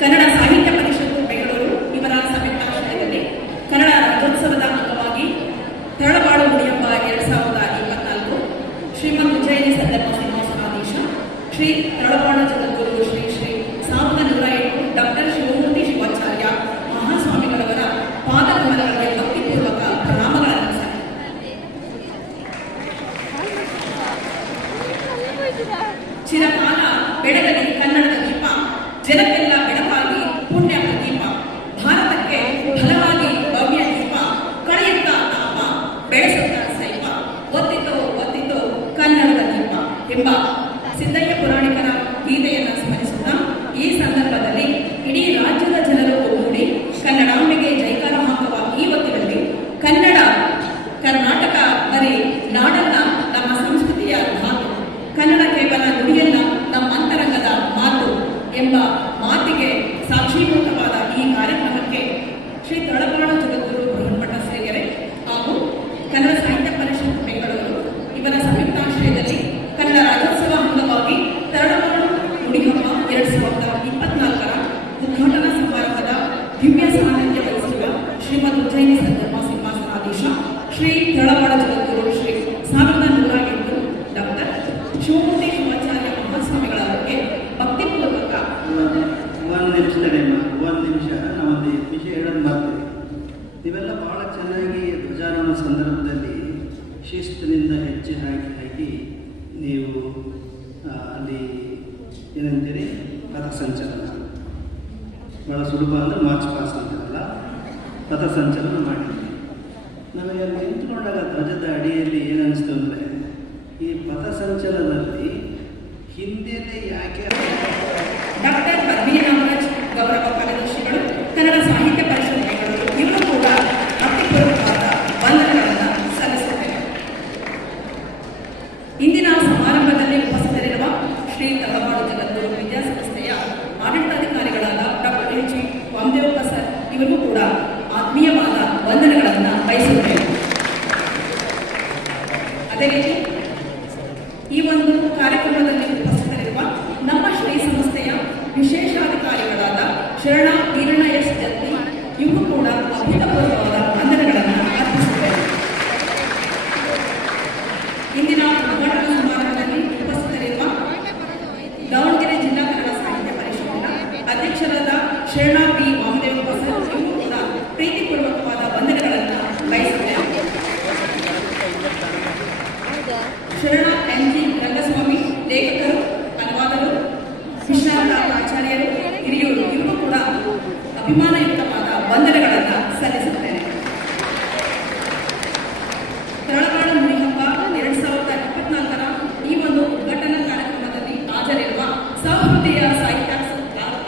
ಕನ್ನಡ ಸಾಹಿತ್ಯ ಪರಿಷತ್ತು ಬೆಂಗಳೂರು ಇವರ ಸಂಯುಕ್ತಾಶ್ರಯದಲ್ಲಿ ಕನ್ನಡ ರಾಜ್ಯೋತ್ಸವದ ಅಂಗವಾಗಿ ತರಳಬಾಳು ಮುಡಿಯಪ್ಪ 2024 ಶ್ರೀಮದ್ ಉಜ್ಜಯಿನಿ ಸಂದರ್ಭ ಸಿಂಹಾಸನಾಧೀಶ ಶ್ರೀ ತರಳಬಾಳು ಜಗದ್ಗುರು ಶ್ರೀ ಶ್ರೀ 1108 ಡಾಕ್ಟರ್ ಶಿವಮೂರ್ತಿ ಶಿವಾಚಾರ್ಯ ಮಹಾಸ್ವಾಮಿಗಳವರ ಪಾದಕಮಲಗಳಿಗೆ ಭಕ್ತಿಪೂರ್ವಕ ಪ್ರಣಾಮಗಳನ್ನು ಚಿರಕಾಲ ಬೆಳಗಲಿ ಕನ್ನಡದ ದೀಪ ಜನಕ್ಕೆಲ್ಲ ಬೆಳಕಾಗಿ ಪುಣ್ಯ ಪ್ರದೀಪ ಭಾರತಕ್ಕೆ ಫಲವಾಗಿ ಭವ್ಯ ದೀಪ ಕಳೆಯುತ್ತ ತಾಪ ಬೆಳೆಸುತ್ತ ಸೈಪ ಒತ್ತಿತೋ ಕನ್ನಡದ ದೀಪ ಎಂಬ ಸಿದ್ದಯ್ಯ ಪುರಾಣಿಕರ ಗೀತೆಯನ್ನು ಸ್ಮರಿಸುತ್ತಾ ಈ ಸಂದರ್ಭದಲ್ಲಿ ಇಡೀ ರಾಜ್ಯದ ಜನರು ಒಗ್ಗೂಡಿ ಕನ್ನಡಾಂಬೆಗೆ ಜೈಕಾರ ಹಾಕುವ ಈ ಹೊತ್ತಿನಲ್ಲಿ ಕನ್ನಡ ಕರ್ನಾಟಕ ಬರೀ ನಾಡಲ್ಲ, ನಮ್ಮ ಸಂಸ್ಕೃತಿಯ ಧಾತು, ಕನ್ನಡ ಕೇವಲ ನುಡಿಯಲ್ಲ, ನಮ್ಮ ಅಂತರಂಗದ ಮಾತು ಎಂಬ ಮಾತಿಗೆ ಸಾಕ್ಷೀಭೂತವಾದ ಈ ಕಾರ್ಯಕ್ರಮಕ್ಕೆ ಶ್ರೀ ತರಳಬಾಳು ಜಗದ್ಗುರು ಬೃಹನ್ಮಠ ಶ್ರೀಗೆರೆ ಹಾಗೂ ಕನ್ನಡ ಸಾಹಿತ್ಯ ಪರಿಷತ್ ಬೆಂಗಳೂರು ಇವರ ಸಂಯುಕ್ತಾಶ್ರಯದಲ್ಲಿ ಕನ್ನಡ ರಾಜ್ಯೋತ್ಸವ ಅಂಗವಾಗಿ ತರಳಬಾಳು ಮುಡಿಹಬ್ಬ 2024 ಉದ್ಘಾಟನಾ ಸಮಾರಂಭದ ದಿವ್ಯ ಸಾನ್ನಿಧ್ಯ ವಹಿಸಿರುವ ಶ್ರೀಮದ್ ಉಜ್ಜಯಿನಿ ಸಂದರ್ಭ ಸಿಂಹಾಸನಾಧೀಶ ಶ್ರೀ ತರಳಬಾಳು ಜಗದ್ಗುರು ಶ್ರೀ 1108 ಡಾಕ್ಟರ್ ಶಿವಮೂರ್ತಿ ಶಿವಾಚಾರ್ಯ ಮಹಾಸ್ವಾಮಿಗಳವರಿಗೆ ಭಕ್ತಿಪೂರ್ವಕ ಒಂದು ನಿಮಿಷ ನಾವೊಂದು ವಿಷಯ ಹೇಳೋದು ಮಾಡ್ತೀವಿ. ನೀವೆಲ್ಲ ಭಾಳ ಚೆನ್ನಾಗಿ ಧ್ವಜಾರೋಹಣ ಸಂದರ್ಭದಲ್ಲಿ ಶಿಸ್ತಿನಿಂದ ಹೆಜ್ಜೆ ಹಾಕಿ ನೀವು ಅಲ್ಲಿ ಏನಂತೀರಿ ಪಥಸಂಚಲನ ಭಾಳ ಸುಲಭ ಅಂದರೆ ಮಾರ್ಚ್ ಪಾಸ್ ಅಂತಾರಲ್ಲ, ಪಥಸಂಚಲನ ಮಾಡಿದ್ವಿ. ನಮಗೆ ಅಲ್ಲಿ ನಿಂತ್ಕೊಂಡಾಗ ಧ್ವಜದ ಅಡಿಯಲ್ಲಿ ಏನನ್ನಿಸ್ತು ಅಂದರೆ ಈ ಪಥಸಂಚಲನದಲ್ಲಿ ಹಿಂದೆಯೇ ಯಾಕೆ ಡಾಕ್ಟರ್ ಪದ್ಮಿನಿ ನಾಗರಾಜ್ ಗೌರವ ಕಾರ್ಯದರ್ಶಿಗಳು ಕನ್ನಡ ಸಾಹಿತ್ಯ ಪರಿಷತ್ ಬೆಂಗಳೂರು ಇವರು ಕೂಡ ಭಕ್ತಿಪೂರ್ವಕವಾದ ವಂದನೆಗಳನ್ನು ಸಲ್ಲಿಸುತ್ತೇವೆ. ಇಂದಿನ ಸಮಾರಂಭದಲ್ಲಿ ಉಪಸ್ಥಿತರಿರುವ ಶ್ರೀ ತರಳಬಾಳು ಜಗದ್ಗುರು ವಿದ್ಯಾಸಂಸ್ಥೆಯ ಆಡಳಿತಾಧಿಕಾರಿಗಳಾದ ಡಾಕ್ಟರ್ ಎಚ್.ವಿ. ವಾಮದೇವಪ್ಪ ಸರ್ ಇವರಿಗೂ ಕೂಡ ಆತ್ಮೀಯವಾದ ವಂದನೆಗಳನ್ನು ಬಯಸುತ್ತೇವೆ. ಅದೇ ರೀತಿ ಈ ಒಂದು ಕಾರ್ಯಕ್ರಮದಲ್ಲಿ ಉಪಸ್ಥಿತರಿರುವ ನಮ್ಮ ಶ್ರೀ ಸಂಸ್ಥೆಯ ವಿಶೇಷಾಧಿಕಾರಿಗಳಾದ ಶರಣ ವೀರಣ್ಣ ಎಸ್ ಜತ್ತಿ ಇವರು ಕೂಡ ಅಭೂತಪೂರ್ವವಾದ ವಂದನೆಗಳನ್ನು ಅರ್ಪಿಸುತ್ತೇವೆ. ಇಂದಿನ ಉದ್ಘಾಟನಾ ಸಮಾರಂಭದಲ್ಲಿ ಉಪಸ್ಥಿತರಿರುವ ದಾವಣಗೆರೆ ಜಿಲ್ಲಾ ಕನ್ನಡ ಸಾಹಿತ್ಯ ಪರಿಷತ್ತಿನ ಅಧ್ಯಕ್ಷರಾದ ಶರಣ ಪಿ ವಾಮದೇವಪ್ಪ ಸರ್ ಇವರು ಕೂಡ ಪ್ರೀತಿಪೂರ್ವಕವಾದ ವಂದನೆಗಳನ್ನು ಬಯಸುತ್ತೇವೆ. ಶರಣ ಎನ್.ಜಿ. ರಂಗಸ್ವಾಮಿ ಲೇಖಕರು, ಅನುವಾದರು, ವಿಶ್ರಾಂತ ಆಚಾರ್ಯರು, ಹಿರಿಯೂರು ಇವರು ಕೂಡ ಅಭಿಮಾನಯುಕ್ತವಾದ ವಂದನೆಗಳನ್ನು ಸಲ್ಲಿಸುತ್ತೇನೆ. ತರಳಬಾಳು ಮುಡಿಹಬ್ಬ 2024 ಈ ಒಂದು ಉದ್ಘಾಟನಾ ಕಾರ್ಯಕ್ರಮದಲ್ಲಿ ಹಾಜರಿರುವ ಸಹೃದಯ ಸಾಹಿತ್ಯ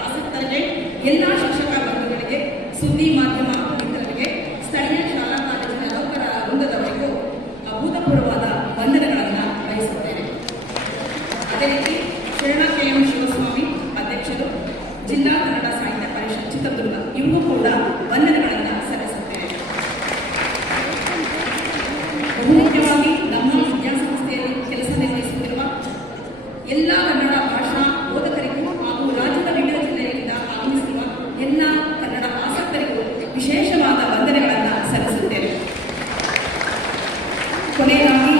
ಆಸಕ್ತರಿಗೆ, ಎಲ್ಲ ಶಿಕ್ಷಕ ವರ್ಗಗಳಿಗೆ, ಸುದ್ದಿ ಮಾಧ್ಯಮ ಮಿತ್ರರಿಗೆ, ಸ್ಥಳೀಯ ಶಾಲಾ ಕಾಲೇಜಿನ ನೌಕರ ವೃಂದದವರಿಗೂ ಅಭೂತಪೂರ್ವವಾದ ವಂದನೆಗಳನ್ನು ಬಯಸುತ್ತೇನೆ. ಅದೇ ರೀತಿ ಶರಣ ಕೆ.ಎಂ. ಶಿವಸ್ವಾಮಿ ಅಧ್ಯಕ್ಷರು, ಜಿಲ್ಲಾ ಕನ್ನಡ ಸಾಹಿತ್ಯ ಪರಿಷತ್ ಚಿತ್ರದುರ್ಗ ಇವರಿಗೂ ಕೂಡ ವಂದನೆಗಳನ್ನು ಸಲ್ಲಿಸುತ್ತೇನೆ. ಬಹುಮುಖ್ಯವಾಗಿ ನಮ್ಮ ವಿದ್ಯಾಸಂಸ್ಥೆಯಲ್ಲಿ ಕೆಲಸ ನಿರ್ವಹಿಸುತ್ತಿರುವ ಎಲ್ಲ ಕನ್ನಡ ಭಾಷಾ ಬೋಧಕರಿಗೂ ಹಾಗೂ ರಾಜ್ಯದ ವಿವಿಧ ಜಿಲ್ಲೆಗಳಿಂದ ಆಗಮಿಸಿರುವ ಎಲ್ಲ ಕನ್ನಡ ಆಸಕ್ತರಿಗೂ ವಿಶೇಷವಾದ ವಂದನೆಗಳನ್ನು ಸಲ್ಲಿಸುತ್ತೇನೆ. ಕೊನೆಯದಾಗಿ